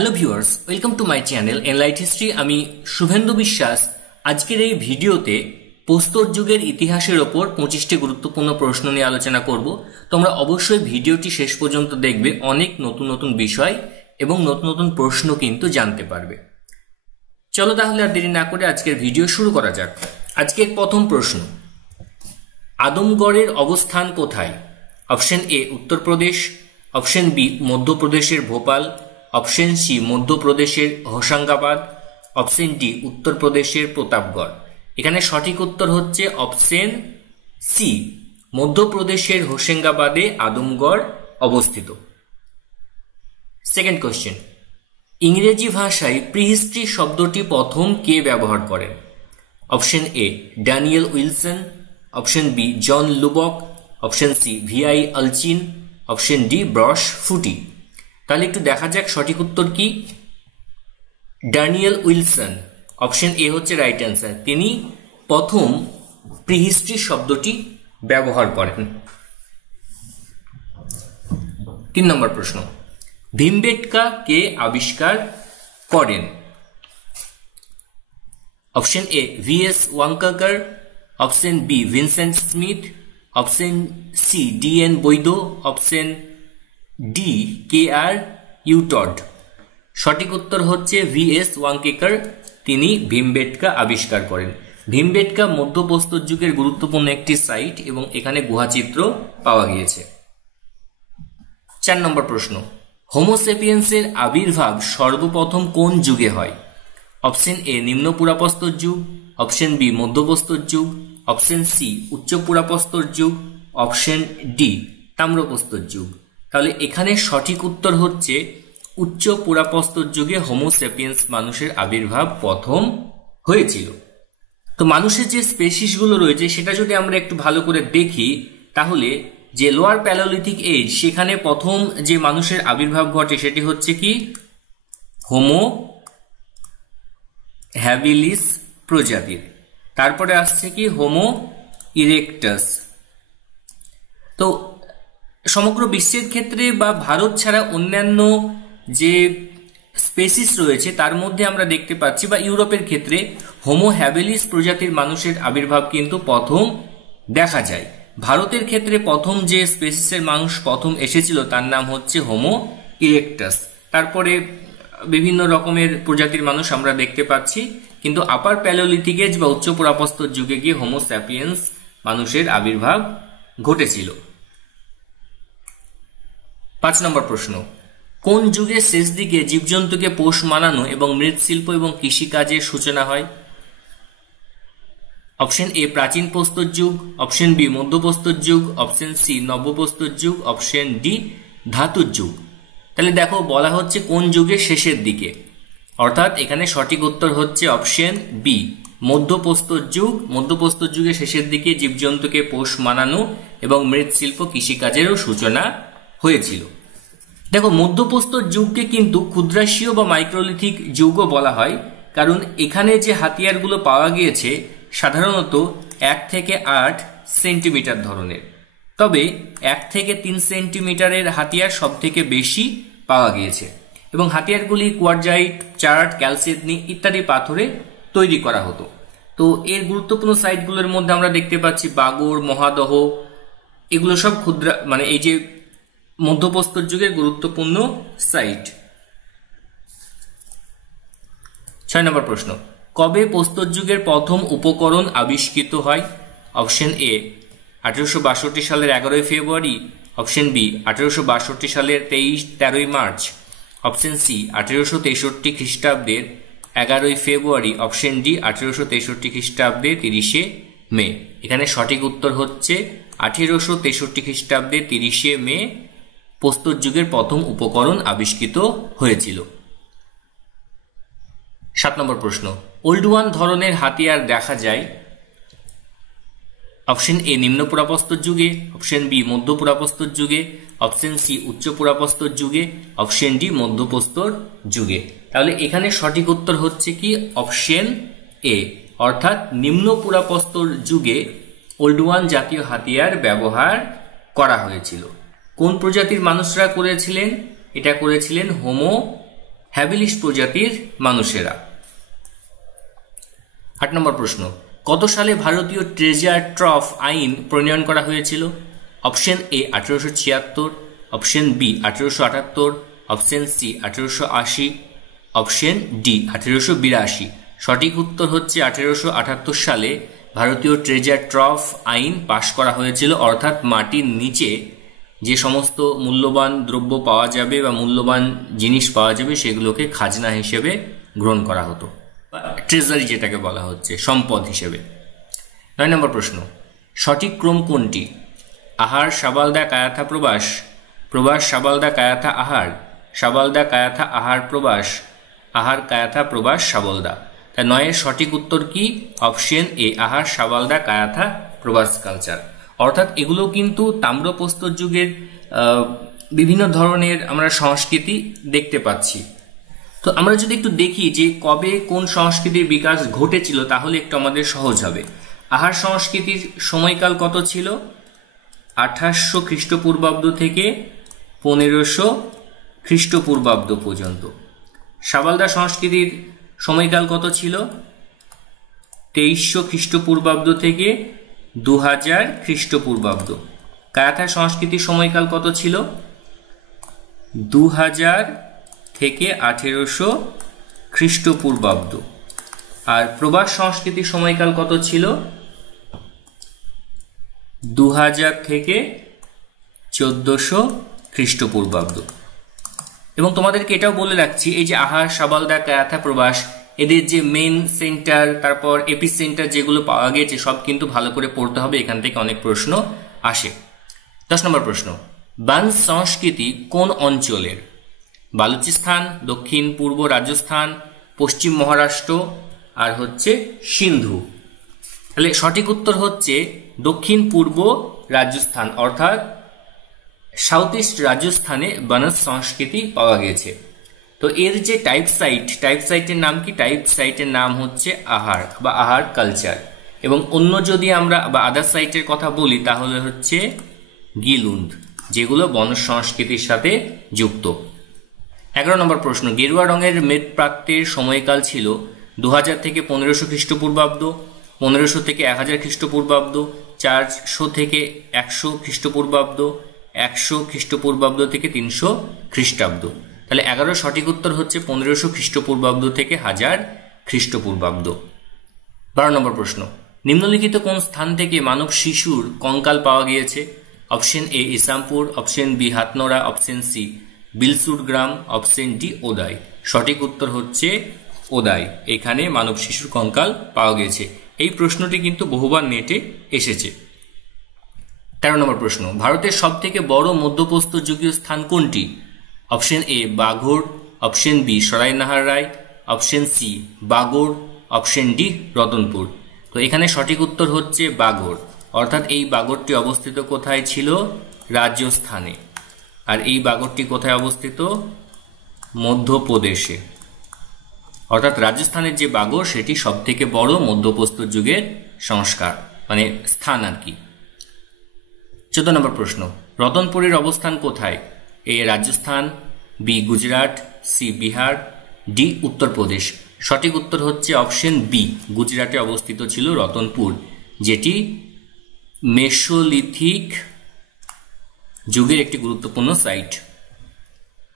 Hello viewers, welcome to my channel enlight history. আমি শুভেন্দু বিশ্বাস। আজকের এই ভিডিওতে প্রস্তর যুগের ইতিহাসের ওপর 25টি গুরুত্বপূর্ণ প্রশ্ন নিয়ে আলোচনা করব। তোমরা অবশ্যই ভিডিওটি শেষ পর্যন্ত দেখবে, অনেক নতুন নতুন বিষয় এবং নতুন নতুন প্রশ্ন কিন্তু জানতে পারবে। চলো তাহলে আর দেরি না করে আজকের ভিডিও শুরু করা যাক। আজকের প্রথম প্রশ্ন, আদমগড়ের অবস্থান কোথায়? Option A Uttar Pradesh, option B মধ্যপ্রদেশের ভোপাল, অপশন সি মধ্যপ্রদেশের হোশাঙ্গাবাদ, অপশন ডি উত্তরপ্রদেশের প্রতাপগড়। এখানে সঠিক উত্তর হচ্ছে অপশন সি, মধ্যপ্রদেশের হোশাঙ্গাবাদে আদমগড় অবস্থিত। সেকেন্ড কোশ্চেন, ইংরেজি ভাষায় প্রিহিস্ট্রি শব্দটি প্রথম কে ব্যবহার করেন? Option A Daniel Wilson, option B John Lubbock, option C VI Allchin, option D Bruce Foote. তাহলে একটু দেখা যাক সঠিক উত্তর কি। ড্যানিয়েল উইলসন, অপশন এ হচ্ছে রাইট অ্যান্সার। তিনি প্রথম প্রিহিস্ট্রি শব্দটি ব্যবহার করেন। 3 নম্বর প্রশ্ন, ভীমবেটকা কে আবিষ্কার করেন? Option A VS Wakankar, option B Vincent Smith, option C DN Vaid, option D K R U Todd. সঠিক উত্তর হচ্ছে ভিএস ওয়াঙ্কেকার, তিনি ভীমবেটকা আবিষ্কার করেন। ভীমবেটকা মধ্যপ্রস্তর যুগের গুরুত্বপূর্ণ একটি সাইট এবং এখানে গুহাচিত্র পাওয়া গিয়েছে। 4 নম্বর প্রশ্ন, হোমোসেপিয়েন্সের আবির্ভাব সর্বপ্রথম কোন যুগে হয়? অপশন এ নিম্ন পুরাপ্রস্তর যুগ, অপশন বি মধ্যপ্রস্তর যুগ, অপশন সি উচ্চ পুরাপ্রস্তর যুগ, অপশন ডি তাম্রপ্রস্তর যুগ। তাহলে এখানে সঠিক উত্তর হচ্ছে উচ্চ পুরাপ্রস্তর যুগে হোমোসেপিয়েন্স মানুষের আবির্ভাব প্রথম হয়েছিল। তো মানুষের যে স্পেসিসগুলো রয়েছে সেটা যদি আমরা একটু ভালো করে দেখি, তাহলে যে লোয়ার প্যালোলিথিক এজ, সেখানে প্রথম যে মানুষের আবির্ভাব ঘটে সেটি হচ্ছে কি হোমো হ্যাবিলিস প্রজাতির। তারপরে আসছে কি হোমো ইরেক্টাস। তো সমগ্র বিশ্বের ক্ষেত্রে বা ভারত ছাড়া অন্যান্য যে স্পেসিস রয়েছে তার মধ্যে আমরা দেখতে পাচ্ছি, বা ইউরোপের ক্ষেত্রে হোমো হ্যাবিলিস প্রজাতির মানুষের আবির্ভাব কিন্তু প্রথম দেখা যায়। ভারতের ক্ষেত্রে প্রথম যে স্পেসিসের মানুষ প্রথম এসেছিল তার নাম হচ্ছে হোমো ইরেক্টাস। তারপরে বিভিন্ন রকমের প্রজাতির মানুষ আমরা দেখতে পাচ্ছি, কিন্তু আপার প্যালোলিথিক এজ বা উচ্চ পুরাপ্রস্তর যুগে গিয়ে হোমো স্যাপিয়েন্স মানুষের আবির্ভাব ঘটেছিল। 5 নম্বর প্রশ্ন, কোন যুগের শেষ দিকে জীবজন্তুকে পোষ মানানো এবং মৃৎশিল্প এবং কৃষিকাজের সূচনা হয়? অপশন এ প্রাচীন প্রস্তর যুগ, অপশন বি মধ্যপ্রস্তর যুগ, অপশন সি নব্যপ্রস্তর যুগ, অপশন ডি ধাতুর যুগ। তাহলে দেখো বলা হচ্ছে কোন যুগের শেষের দিকে, অর্থাৎ এখানে সঠিক উত্তর হচ্ছে অপশন বি মধ্যপ্রস্তর যুগ। মধ্যপ্রস্তর যুগের শেষের দিকে জীবজন্তুকে পোষ মানানো এবং মৃৎশিল্প কৃষিকাজেরও সূচনা হয়েছিল। দেখো মধ্যপ্রস্তর যুগকে কিন্তু ক্ষুদ্রাসীয় বা মাইক্রোলিথিক যুগও বলা হয়, কারণ এখানে যে হাতিয়ারগুলো পাওয়া গিয়েছে সাধারণত 1 থেকে 8 সেন্টিমিটার ধরনের, তবে 1 থেকে 3 সেন্টিমিটারের হাতিয়ার সব থেকে বেশি পাওয়া গিয়েছে এবং হাতিয়ারগুলি কোয়ার্জাইট, চার্ট, ক্যালসিডনি ইত্যাদি পাথরে তৈরি করা হতো। তো এর গুরুত্বপূর্ণ সাইটগুলোর মধ্যে আমরা দেখতে পাচ্ছি বাগড়, মহাদহ, এগুলো সব ক্ষুদ্রা এই যে মধ্যপ্রস্তর যুগের গুরুত্বপূর্ণ সাইট। 6 নম্বর প্রশ্ন, কবে প্রস্তর যুগের প্রথম উপকরণ আবিষ্কৃত হয়? অপশন এ 1862 সালের 11 ফেব্রুয়ারি, অপশন বি 1862 সালের 13ই মার্চ, অপশন সি 1863 খ্রিস্টাব্দের 11 ফেব্রুয়ারি, অপশন ডি 1863 খ্রিস্টাব্দের 30 মে। এখানে সঠিক উত্তর হচ্ছে 1863 খ্রিস্টাব্দের 30 মে প্রস্তর যুগের প্রথম উপকরণ আবিষ্কৃত হয়েছিল। 7 নম্বর প্রশ্ন, ওল্ড ওয়ান ধরনের হাতিয়ার দেখা যায়? অপশন এ নিম্ন পুরাপ্রস্তর যুগে, অপশন বি মধ্য পুরাপ্রস্তর যুগে, অপশন সি উচ্চ পুরাপ্রস্তর যুগে, অপশন ডি মধ্যপ্রস্তর যুগে। তাহলে এখানে সঠিক উত্তর হচ্ছে কি অপশন এ, অর্থাৎ নিম্ন পুরাপ্রস্তর যুগে ওল্ড ওয়ান জাতীয় হাতিয়ার ব্যবহার করা হয়েছিল। কোন প্রজাতির মানুষরা করেছিলেন? এটা করেছিলেন হোমো হ্যাবিলিস প্রজাতির মানুষেরা। 8 নম্বর প্রশ্ন, কত সালে ভারতীয় ট্রেজার ট্রফ আইন প্রণয়ন করা হয়েছিল? Option A 1876, option B 1878, option C 1880, option D 1882। সঠিক উত্তর হচ্ছে 1878 সালে ভারতীয় ট্রেজার ট্রফ আইন পাশ করা হয়েছিল, অর্থাৎ মাটির নিচে যে সমস্ত মূল্যবান দ্রব্য পাওয়া যাবে বা মূল্যবান জিনিস পাওয়া যাবে সেগুলোকে খাজনা হিসেবে গ্রহণ করা হতো, ট্রেজারি যেটাকে বলা হচ্ছে, সম্পদ হিসেবে। 9 নম্বর প্রশ্ন, সঠিক ক্রম কোনটি? আহার সাবালদা কায়াথা প্রবাস, প্রবাস সাবালদা কায়াথা আহার, সাবালদা কায়াথা আহার প্রবাস, আহার কায়াথা প্রবাস সাবলদা। তাই 9 সঠিক উত্তর কি? অপশন এ আহার সাবালদা কায়াথা প্রবাস কালচার। অর্থাৎ এগুলো কিন্তু তাম্রপ্রস্তর যুগের বিভিন্ন ধরনের আমরা সংস্কৃতি দেখতে পাচ্ছি। তো আমরা যদি একটু দেখি যে কবে কোন সংস্কৃতির বিকাশ ঘটেছিল তাহলে একটু আমাদের সহজ হবে। আহার সংস্কৃতির সময়কাল কত ছিল? 2800 খ্রিস্টপূর্বাব্দ থেকে 1500 খ্রিস্টপূর্বাব্দ পর্যন্ত। সাবালদা সংস্কৃতির সময়কাল কত ছিল? 2300 খ্রিস্টপূর্বাব্দ থেকে 2000 খ্রিস্টপূর্বাব্দ। কায়াথা সংস্কৃতির সময়কাল কত ছিল? 2000 থেকে 1800 খ্রিস্টপূর্বাব্দ। আর প্রবাস সংস্কৃতির সময়কাল কত ছিল? 2000 থেকে 1400 খ্রিস্টপূর্বাব্দ। এবং তোমাদেরকে এটাও বলে রাখছি, এই যে আহার সাবালদা কায়াথা প্রবাস, এদের যে মেন সেন্টার তারপর এপি সেন্টার যেগুলো পাওয়া গেছে সব কিন্তু ভালো করে পড়তে হবে, এখান থেকে অনেক প্রশ্ন আসে। 10 নম্বর প্রশ্ন, বান্স সংস্কৃতি কোন অঞ্চলের? বালুচিস্তান, দক্ষিণ পূর্ব রাজস্থান, পশ্চিম মহারাষ্ট্র আর হচ্ছে সিন্ধু। তাহলে সঠিক উত্তর হচ্ছে দক্ষিণ পূর্ব রাজস্থান, অর্থাৎ সাউথ ইস্ট রাজস্থানে বানস সংস্কৃতি পাওয়া গেছে। তো এর যে টাইপ সাইটের নাম কি? টাইপ সাইটের নাম হচ্ছে আহার বা আহার কালচার। এবং অন্য যদি আমরা বা আদার সাইটের কথা বলি তাহলে হচ্ছে গিলুন্দ, যেগুলো বনজ সংস্কৃতির সাথে যুক্ত। 11 নম্বর প্রশ্ন, গেরুয়া রঙের মৃৎপ্রাত্যের সময়কাল ছিল 2000 থেকে 1500 খ্রিস্টপূর্বাব্দ, 1500 থেকে 1000 খ্রিস্টপূর্বাব্দ, 400 থেকে 100 খ্রিস্টপূর্বাব্দ, 100 খ্রিস্টপূর্বাব্দ থেকে 300 খ্রিস্টাব্দ। তাহলে 11 সঠিক উত্তর হচ্ছে 1500 খ্রিস্টপূর্বাব্দ থেকে 1000 খ্রিস্টপূর্বাব্দ। 12 নম্বর প্রশ্ন, নিম্নলিখিত কোন স্থান থেকে মানব শিশুর কঙ্কাল পাওয়া গিয়েছে? Option A Isampur, option B Hatnora, option C Bilsur গ্রাম, অপশন ডি ওদাই। সঠিক উত্তর হচ্ছে ওদাই, এখানে মানব শিশুর কঙ্কাল পাওয়া গেছে। এই প্রশ্নটি কিন্তু বহুবার নেটে এসেছে। 13 নম্বর প্রশ্ন, ভারতের সব থেকে বড় মধ্যপ্রস্তর যুগীয় স্থান কোনটি? Option A Baghor, option B Sarai Nahar Rai, option C Bagor, option D Ratanpur. তো এখানে সঠিক উত্তর হচ্ছে বাগোর, অর্থাৎ এই বাগোরটি অবস্থিত কোথায় ছিল? রাজস্থানে। আর এই বাগোরটি কোথায় অবস্থিত? মধ্যপ্রদেশে। অর্থাৎ রাজস্থানের যে বাগোর সেটি সব থেকে বড় মধ্যপ্রস্তর যুগের সংস্কার মানে স্থান আর কি। 14 নম্বর প্রশ্ন, রতনপুরের অবস্থান কোথায়? A Rajasthan, B Gujarat, C Bihar, D Uttar Pradesh. সঠিক উত্তর হচ্ছে অপশন বি, গুজরাটে অবস্থিত ছিল রতনপুর, যেটি মেসোলিথিক যুগের একটি গুরুত্বপূর্ণ সাইট।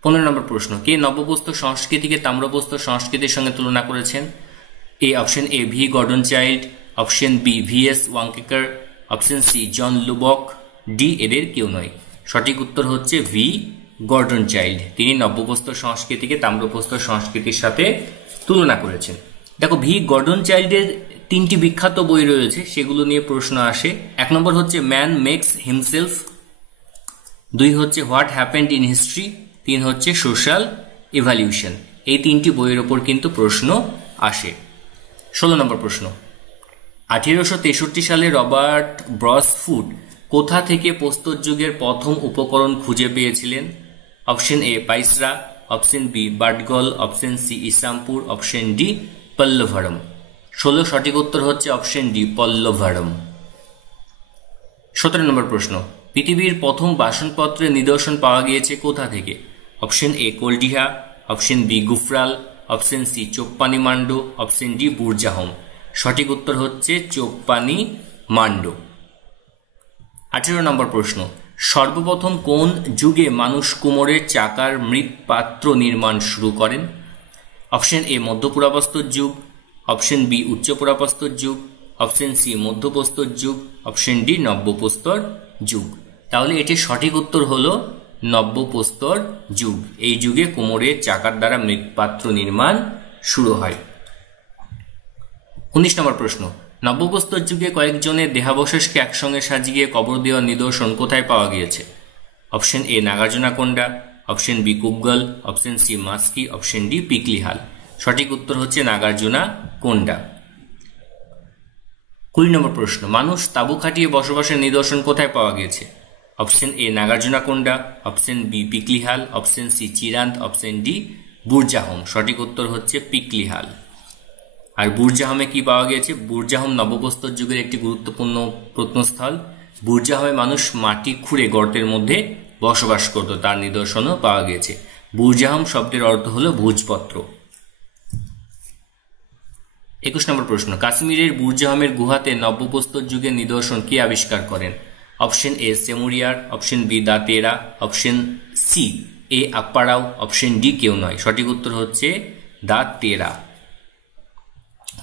15 নম্বর প্রশ্ন, কে নবপ্রস্তর সংস্কৃতিকে তাম্রপ্রস্তর সংস্কৃতির সঙ্গে তুলনা করেছেন? A option A V Gordon Childe, option B VS Wakankar, option C John Lubbock, D এদের কেউ নয়। সঠিক উত্তর হচ্ছে ভি গর্ডন চাইল্ড, তিনি নবপ্রস্তর সংস্কৃতিকে তাম্রপ্রস্তর সংস্কৃতির সাথে তুলনা করেছেন। দেখো, ভি গর্ডন চাইল্ডের 3টি বিখ্যাত বই রয়েছে, সেগুলো নিয়ে প্রশ্ন আসে। 1 নম্বর হচ্ছে ম্যান মেক্স হিমসেলফ, 2 হচ্ছে হোয়াট হ্যাপেন্ড ইন হিস্ট্রি, 3 হচ্ছে সোশ্যাল ইভ্যালিউশন। এই 3টি বইয়ের ওপর কিন্তু প্রশ্ন আসে। 16 নম্বর প্রশ্ন, 1863 সালে রবার্ট ব্রসফুট কোথা থেকে প্রস্তর যুগের প্রথম উপকরণ খুঁজে পেয়েছিলেন? Option A Paisra, option B Watgal, option C Isampur, option D Pallavaram. 16 সঠিক উত্তর হচ্ছে অপশন ডি পল্লভরম। 17 নম্বর প্রশ্ন, পৃথিবীর প্রথম বাসনপত্রের নিদর্শন পাওয়া গিয়েছে কোথা থেকে? Option A Koldihwa, option B Gufkral, option C Chopani Mando, option D Burzahom. সঠিক উত্তর হচ্ছে চোপ্পানি মান্ড। 18 নম্বর প্রশ্ন, সর্বপ্রথম কোন যুগে মানুষ কুমোরের চাকার মৃৎপাত্র নির্মাণ শুরু করেন? অপশন এ মধ্যপুরাপ্রস্তর যুগ, অপশন বি উচ্চপুরাপ্রস্তর যুগ, অপশন সি মধ্যপ্রস্তর যুগ, অপশন ডি নব্যপ্রস্তর যুগ। তাহলে এটির সঠিক উত্তর হলো নব্যপ্রস্তর যুগ। এই যুগে কুমোরের চাকার দ্বারা মৃৎপাত্র নির্মাণ শুরু হয়। 19 নম্বর প্রশ্ন, নব্যপ্রস্তর যুগে কয়েকজনের দেহাবশেষকে একসঙ্গে সাজিয়ে কবর দেওয়ার নিদর্শন কোথায় পাওয়া গিয়েছে? Option A Nagarjunakonda, option B Kupgal, option C Maski, option D Piklihal. সঠিক উত্তর হচ্ছে নাগার্জুনকোন্ডা। 20 নম্বর প্রশ্ন, মানুষ তাঁবু খাটিয়ে বসবাসের নিদর্শন কোথায় পাওয়া গিয়েছে? Option A Nagarjunakonda, option B Piklihal, option C Chirand, option D Burzahom. সঠিক উত্তর হচ্ছে পিকলিহাল। আর বুরজাহমে কি পাওয়া গিয়েছে? বুরজাহম নব্যপ্রস্তর যুগের একটি গুরুত্বপূর্ণ প্রত্নস্থল। বুরজাহমে মানুষ মাটি খুঁড়ে গর্তের মধ্যে বসবাস করত, তার নিদর্শনও পাওয়া গিয়েছে। বুরজাহম শব্দের অর্থ হলো ভোজপত্র। 21 নম্বর প্রশ্ন, কাশ্মীরের বুরজাহমের গুহাতে নব্যপ্রস্তর যুগের নিদর্শন কে আবিষ্কার করেন? অপশন এ সেমুরিয়ার, অপশন বি দা তেরা, অপশন সি এ আপ্পারাও, অপশন ডি কেউ নয়। সঠিক উত্তর হচ্ছে দা তেরা।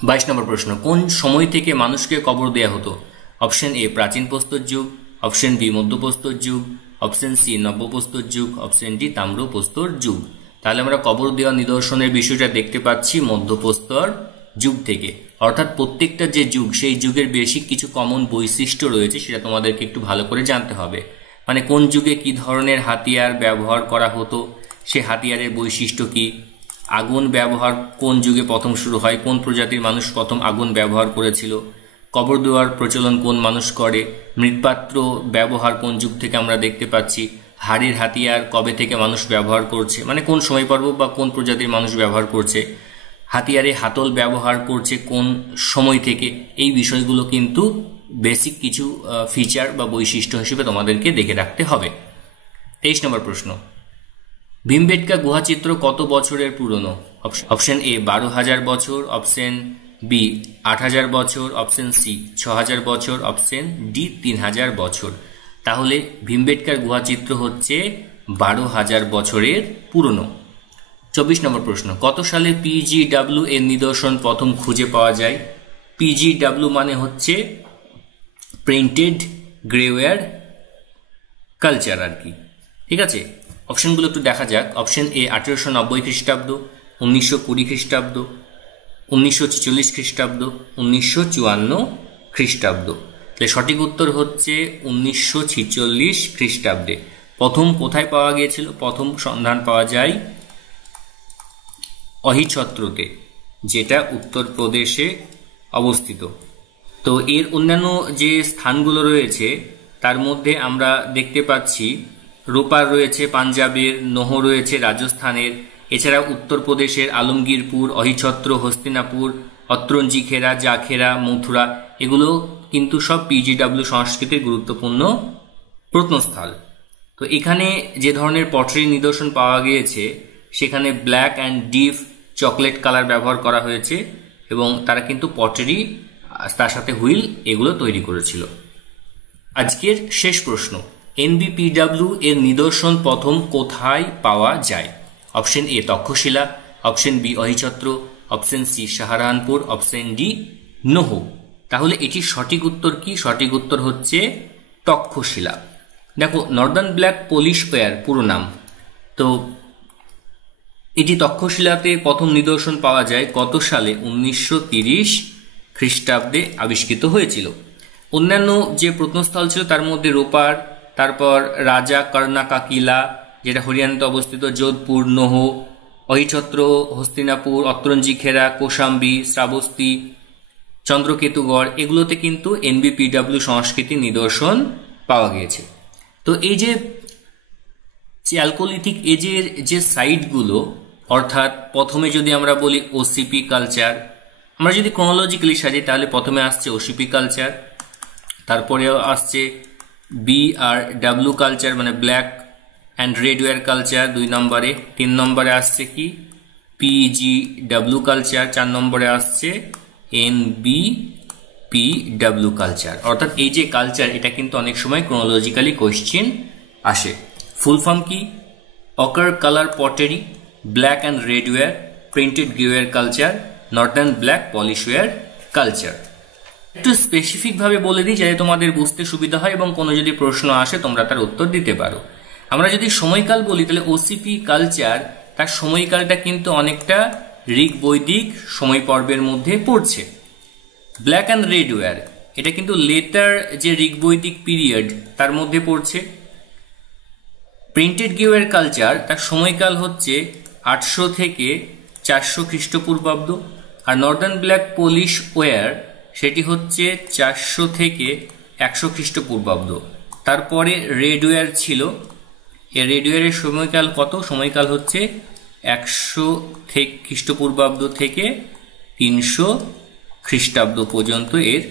22 নম্বর প্রশ্ন, কোন সময় থেকে মানুষকে কবর দেয়া হতো? অপশন এ প্রাচীন প্রস্তর যুগ, অপশন বি মধ্যপ্রস্তর যুগ, অপশন সি নব্যপ্রস্তর যুগ, অপশন ডি তাম্রপ্রস্তর যুগ। তাহলে আমরা কবর দেওয়া নিদর্শনের বিষয়টা দেখতে পাচ্ছি মধ্যপ্রস্তর যুগ থেকে। অর্থাৎ প্রত্যেকটা যে যুগ, সেই যুগের বেসিক কিছু কমন বৈশিষ্ট্য রয়েছে, সেটা তোমাদেরকে একটু ভালো করে জানতে হবে। মানে কোন যুগে কি ধরনের হাতিয়ার ব্যবহার করা হতো, সে হাতিয়ারের বৈশিষ্ট্য কি, আগুন ব্যবহার কোন যুগে প্রথম শুরু হয়, কোন প্রজাতির মানুষ প্রথম আগুন ব্যবহার করেছিল, কবর দেওয়ার প্রচলন কোন মানুষ করে, মৃৎপাত্র ব্যবহার কোন যুগ থেকে আমরা দেখতে পাচ্ছি, হাড়ের হাতিয়ার কবে থেকে মানুষ ব্যবহার করছে, মানে কোন সময় পর্ব বা কোন প্রজাতির মানুষ ব্যবহার করছে, হাতিয়ারে হাতল ব্যবহার করছে কোন সময় থেকে, এই বিষয়গুলো কিন্তু বেসিক কিছু ফিচার বা বৈশিষ্ট্য হিসেবে তোমাদেরকে দেখে রাখতে হবে। 23 নম্বর প্রশ্ন, ভীমবেটকা গুহাচিত্র কত বছরের পুরনো? অপশন এ 12,000 বছর, অপশন বি 8,000 বছর, অপশন সি 6,000 বছর, অপশন ডি 3,000 বছর। তাহলে ভীমবেটকার গুহাচিত্র হচ্ছে 12,000 বছরের পুরনো। 24 নম্বর প্রশ্ন, কত সালে পিজিডাব্লিউ এর নিদর্শন প্রথম খুঁজে পাওয়া যায়? পিজিডাব্লিউ মানে হচ্ছে প্রিন্টেড গ্রেওয়্যার কালচার আর কি, ঠিক আছে। অপশনগুলো একটু দেখা যাক। অপশন এ 1890 খ্রিস্টাব্দ, 1920 খ্রিস্টাব্দ, 1946 খ্রিস্টাব্দ, 1954 খ্রিস্টাব্দ। তাহলে সঠিক উত্তর হচ্ছে 1946 খ্রিস্টাব্দে। প্রথম কোথায় পাওয়া গিয়েছিল? প্রথম সন্ধান পাওয়া যায় অহিছত্রতে, যেটা উত্তরপ্রদেশে অবস্থিত। তো এর অন্যান্য যে স্থানগুলো রয়েছে তার মধ্যে আমরা দেখতে পাচ্ছি রোপার রয়েছে পাঞ্জাবের, নোহ রয়েছে রাজস্থানের, এছাড়া উত্তরপ্রদেশের আলমগীরপুর, অহিছত্র, হস্তিনাপুর, অত্রঞ্জিখেরা, জাখেরা, মথুরা, এগুলো কিন্তু সব পিজিডাব্লিউ সংস্কৃতির গুরুত্বপূর্ণ প্রত্নস্থল। তো এখানে যে ধরনের পটরি নিদর্শন পাওয়া গিয়েছে সেখানে black and deep chocolate colour ব্যবহার করা হয়েছে এবং তারা কিন্তু পটরি তার সাথে হুইল এগুলো তৈরি করেছিল। আজকের শেষ প্রশ্ন, এনবিপিডাব্লিউ এর নিদর্শন প্রথম কোথায় পাওয়া যায়? Option A Takshashila, option B Ahichchhatra, option C Saharanpur, option D Noh. তাহলে এটির সঠিক উত্তর কি? সঠিক উত্তর হচ্ছে তক্ষশিলা। দেখো, নর্দার্ন ব্ল্যাক পলিশ ওয়্যার পুরো নাম। তো এটি তক্ষশিলাতে প্রথম নিদর্শন পাওয়া যায় কত সালে? 1930 খ্রিস্টাব্দে আবিষ্কৃত হয়েছিল। অন্যান্য যে প্রত্নস্থল ছিল তার মধ্যে রোপার, তারপর রাজা কর্ণাকা কিলা যেটা হরিয়ানাতে অবস্থিত, যোধপুর, নোহ, অহিছত্র, হস্তিনাপুর, অত্রঞ্জিখেরা, কোশাম্বী, শ্রাবস্তি, চন্দ্রকেতুগড়, এগুলোতে কিন্তু এনবিপিডাব্লিউ সংস্কৃতির নিদর্শন পাওয়া গিয়েছে। তো এই যে চ্যালকোলিথিক এজের যে সাইটগুলো, অর্থাৎ প্রথমে যদি আমরা বলি ওসিপি কালচার, আমরা যদি ক্রোনোলজিক্যালি সাজি তাহলে প্রথমে আসছে ওসিপি কালচার, তারপরে আসছে BRW কালচার মানে ব্ল্যাক অ্যান্ড রেডওয়্যার কালচার 2 নম্বরে। 3 নম্বরে আসছে কি PGW কালচার। 4 নম্বরে আসছে NBPW কালচার। অর্থাৎ এই যে কালচার এটা কিন্তু অনেক সময় ক্রোনোলজিক্যালি কোয়েশ্চেন আসে। ফুল ফর্ম কি? Ochre colour pottery, black and redware, printed greyware culture, northern black polishware culture. একটু স্পেসিফিক ভাবে বলে দিই যাতে তোমাদের বুঝতে সুবিধা হয় এবং কোনো যদি প্রশ্ন আসে তোমরা তার উত্তর দিতে পারো। আমরা যদি সময়কাল বলি তাহলে ওসিপি কালচার তার সময়কালটা কিন্তু অনেকটা ঋগ বৈদিক সময় পর্বের মধ্যে পড়ছে। ব্ল্যাক অ্যান্ড রেডওয়্যার এটা কিন্তু লেটার যে ঋগ বৈদিক পিরিয়ড তার মধ্যে পড়ছে। প্রিন্টেড গিওয়ার কালচার তার সময়কাল হচ্ছে 800 থেকে 400 খ্রিস্টপূর্বাব্দ। আর নর্দার্ন ব্ল্যাক পলিশ ওয়্যার সেটি হচ্ছে 400 থেকে 100 খ্রিস্টপূর্বাব্দ। তারপরে রেডওয়্যার ছিল, এই রেডওয়্যারের সময়কাল কত? সময়কাল হচ্ছে 100 থেকে খ্রিস্টপূর্বাব্দ থেকে 300 খ্রিস্টাব্দ পর্যন্ত এর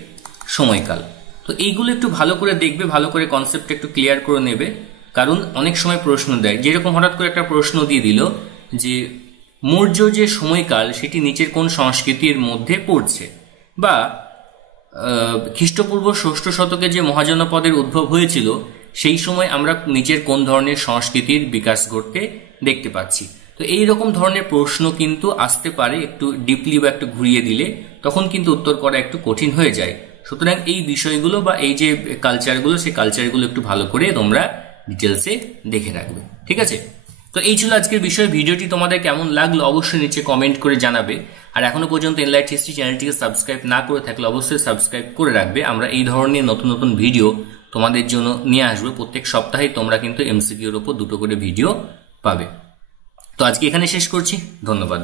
সময়কাল। তো এইগুলো একটু ভালো করে দেখবে, ভালো করে কনসেপ্ট একটু ক্লিয়ার করে নেবে, কারণ অনেক সময় প্রশ্ন দেয়। যেরকম হঠাৎ করে একটা প্রশ্ন দিয়ে দিল যে মৌর্য যে সময়কাল সেটি নিচের কোন সংস্কৃতির মধ্যে পড়ছে, বা খ্রিস্টপূর্ব 6ষ্ঠ শতকে যে মহাজনপদের উদ্ভব হয়েছিল সেই সময় আমরা নিচের কোন ধরনের সংস্কৃতির বিকাশ ঘটতে দেখতে পাচ্ছি। তো এই রকম ধরনের প্রশ্ন কিন্তু আসতে পারে একটু ডিপলি বা একটু ঘুরিয়ে দিলে, তখন কিন্তু উত্তর করা একটু কঠিন হয়ে যায়। সুতরাং এই বিষয়গুলো বা এই যে কালচারগুলো সেই কালচারগুলো একটু ভালো করে তোমরা ডিটেলসে দেখে রাখবে, ঠিক আছে? তো এই ছিল আজকের বিষয়। ভিডিওটি তোমাদের কেমন লাগলো অবশ্যই নিচে কমেন্ট করে জানাবে। আর এখনো পর্যন্ত এনলাইট হিস্ট্রি চ্যানেলটিকে সাবস্ক্রাইব না করে থাকলে অবশ্যই সাবস্ক্রাইব করে রাখবে। আমরা এই ধরনের নতুন নতুন ভিডিও তোমাদের জন্য নিয়ে আসবো। প্রত্যেক সপ্তাহে তোমরা কিন্তু এমসিকিউর উপর 2টো করে ভিডিও পাবে। তো আজকে এখানে শেষ করছি, ধন্যবাদ।